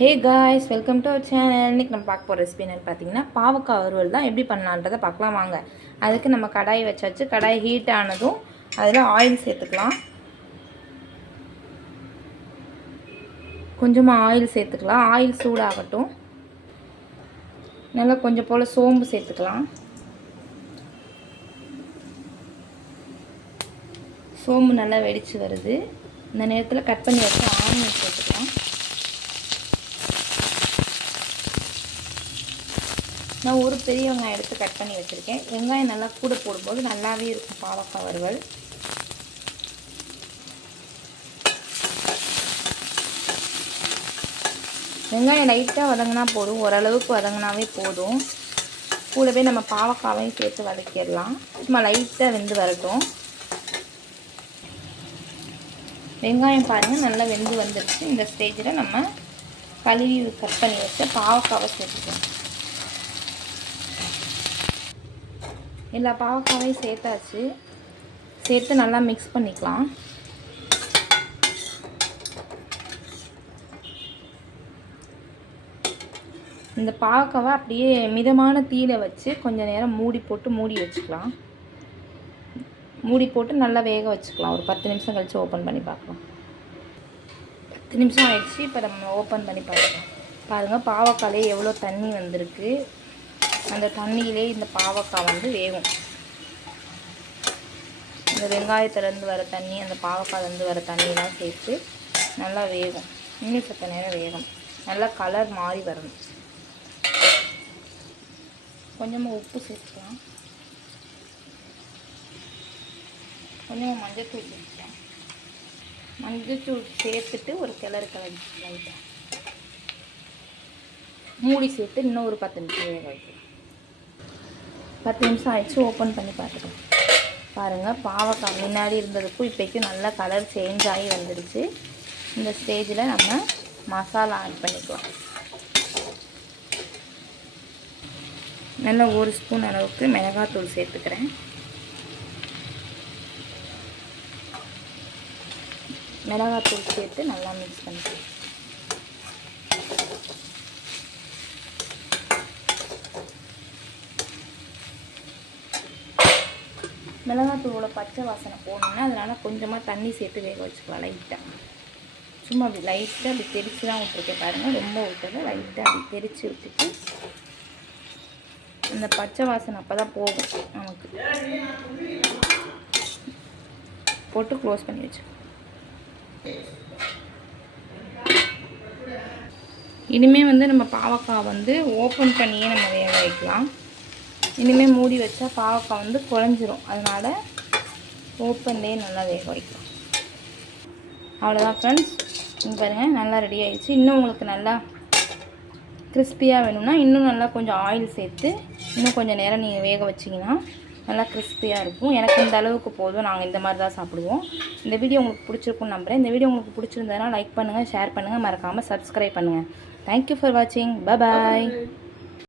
Hey guys, welcome to our channel. இன்றைக்கி நம்ம பார்க்க போகிற ரெசிபி என்னென்னு பார்த்தீங்கன்னா பாவக்காய் வறுவல் தான். எப்படி பண்ணலான்றதை பார்க்கலாம் வாங்க. அதுக்கு நம்ம கடாய் வச்சாச்சு. கடாய் ஹீட் ஆனதும் அதில் ஆயில் சேர்த்துக்கலாம். கொஞ்சமாக ஆயில் சேர்த்துக்கலாம். ஆயில் சூடாகட்டும். நல்லா கொஞ்சம் போல் சோம்பு சேர்த்துக்கலாம். சோம்பு நல்லா வெடித்து வருது. இந்த நேரத்தில் கட் பண்ணி வச்சு ஆனியன் சேர்த்துக்கலாம். நான் ஒரு பெரிய வெங்காயம் எடுத்து கட் பண்ணி வச்சுருக்கேன். வெங்காயம் நல்லா கூட போடும்போது நல்லாவே இருக்கும் பாவக்காய் வறுவல். வெங்காயம் லைட்டாக வதங்கினா போதும், ஓரளவுக்கு வதங்கினாவே போதும். கூடவே நம்ம பாவக்காவையும் சேர்த்து வதக்கிடலாம். சும்மா லைட்டாக வெந்து வரட்டும். வெங்காயம் பாருங்கள் நல்லா வெந்து வந்துடுச்சு. இந்த ஸ்டேஜில் நம்ம கழுவி கட் பண்ணி வச்ச பாவக்காவை சேர்த்துக்கலாம். எல்லா பாவக்காவையும் சேர்த்தாச்சு. சேர்த்து நல்லா மிக்ஸ் பண்ணிக்கலாம். இந்த பாவக்காவை அப்படியே மிதமான தீயில வச்சு கொஞ்சம் நேரம் மூடி வச்சுக்கலாம். மூடி போட்டு நல்லா வேக வச்சுக்கலாம். ஒரு 10 நிமிஷம் கழித்து ஓப்பன் பண்ணி பார்க்கலாம். 10 நிமிஷம் ஆயிடுச்சு. இப்போ நம்ம ஓப்பன் பண்ணி பார்க்கலாம். பாருங்கள், பாவக்காயிலே எவ்வளோ தண்ணி வந்திருக்கு. அந்த தண்ணியிலே இந்த பாவக்காய் வேகும். இந்த வெங்காயத்துலேருந்து வர தண்ணி, அந்த பாவக்காயிலேருந்து வர தண்ணியெலாம் சேர்த்து நல்லா வேகும். இன்னும் சத்த நேரம் வேகும். நல்லா கலர் மாறி வரணும். கொஞ்சமாக உப்பு சேர்த்துக்கலாம். கொஞ்சமாக மஞ்சள்தூள் சேர்த்துக்கலாம். மஞ்சள்தூள் சேர்த்துட்டு ஒரு கிளறிக்கலாம். லைட்டாக மூடி சேர்த்து இன்னும் ஒரு 10 நிமிஷம் வேக வைக்கலாம். 10 நிமிஷம் ஆயிடுச்சு. ஓப்பன் பண்ணி பார்த்துக்கலாம். பாருங்கள், பாவக்காய் முன்னாடி இருந்ததுக்கும் இப்போக்கும் நல்லா கலர் சேஞ்ச் ஆகி வந்துடுச்சு. இந்த ஸ்டேஜில் நம்ம மசாலா ஆட் பண்ணிக்கலாம். நல்லா 1 ஸ்பூன் அளவுக்கு மிளகாத்தூள் சேர்த்துக்கிறேன். மிளகாத்தூள் சேர்த்து நல்லா மிக்ஸ் பண்ணிக்கலாம். மிளகாத்தூளோட பச்சை வாசனை போகணுன்னா அதனால் கொஞ்சமாக தண்ணி சேர்த்து வேக வச்சுக்கலாம். லைட்டாக சும்மா அப்படி லைட்டாக அப்படி தெரித்து தான் விட்டுருக்கேன். பாருங்கள், ரொம்ப விட்டது. லைட்டாக அப்படி தெரித்து விட்டுட்டு அந்த பச்சை வாசனை அப்போ தான் போகும் நமக்கு. போட்டு க்ளோஸ் பண்ணி வச்சு இனிமேல் நம்ம பாவக்காய் ஓப்பன் பண்ணியே நம்ம வேக வைக்கலாம். இனிமேல் மூடி வச்சா பாவக்காய் குழஞ்சிரும். அதனால் ஓப்பன்லேயே நல்லா வேக வைக்கலாம். அவ்வளோதான் ஃப்ரெண்ட்ஸ். நீங்கள் பாருங்கள், நல்லா ரெடி ஆகிடுச்சு. இன்னும் உங்களுக்கு நல்லா கிறிஸ்பியாக வேணும்னா இன்னும் நல்லா கொஞ்சம் ஆயில் சேர்த்து இன்னும் கொஞ்சம் நேரம் நீங்கள் வேக வச்சிங்கன்னா நல்லா கிறிஸ்பியாக இருக்கும். எனக்கு இந்த அளவுக்கு போதும். நாங்கள் இந்த மாதிரி தான் சாப்பிடுவோம். இந்த வீடியோ உங்களுக்கு பிடிச்சிருக்குன்னு நம்புகிறேன். இந்த வீடியோ உங்களுக்கு பிடிச்சிருந்ததுன்னா லைக் பண்ணுங்கள், ஷேர் பண்ணுங்கள், மறக்காமல் சப்ஸ்கிரைப் பண்ணுங்கள். தேங்க்யூ ஃபார் வாட்சிங். பாய்.